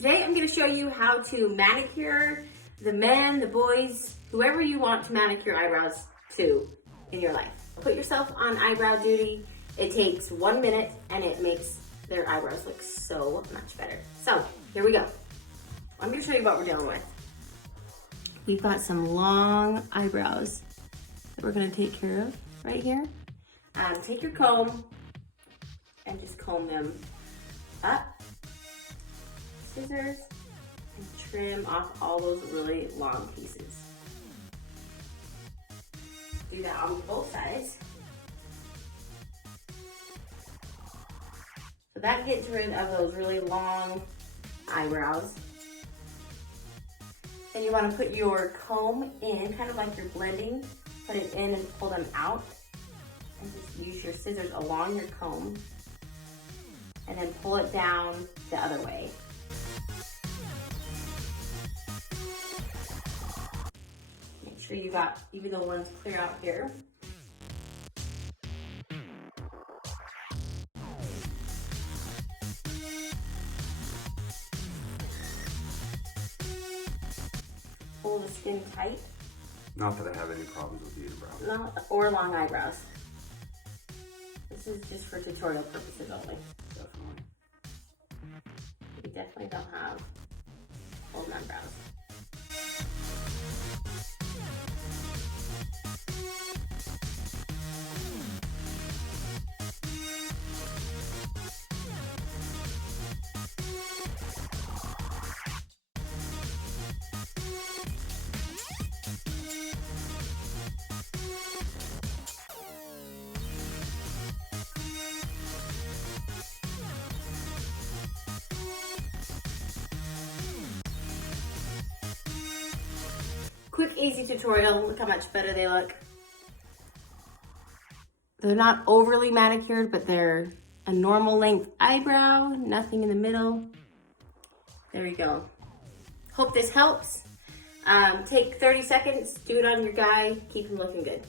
Today I'm going to show you how to manicure the men, the boys, whoever you want to manicure eyebrows to in your life. Put yourself on eyebrow duty. It takes 1 minute and it makes their eyebrows look so much better. So here we go. I'm going to show you what we're dealing with. We've got some long eyebrows that we're going to take care of right here. Take your comb and just comb them up. Scissors and trim off all those really long pieces. Do that on both sides. So that gets rid of those really long eyebrows. Then you want to put your comb in, kind of like you're blending. Put it in and pull them out. And just use your scissors along your comb. And then pull it down the other way. Make sure you got even the ones clear out here. Pull the skin tight. Not that I have any problems with the unibrow. No, or long eyebrows. This is just for tutorial purposes only. Definitely. We definitely don't have golden eyebrows. Quick, easy tutorial. Look how much better they look. They're not overly manicured, but they're a normal length eyebrow, nothing in the middle. There you go. Hope this helps. Take 30 seconds, do it on your guy, keep him looking good.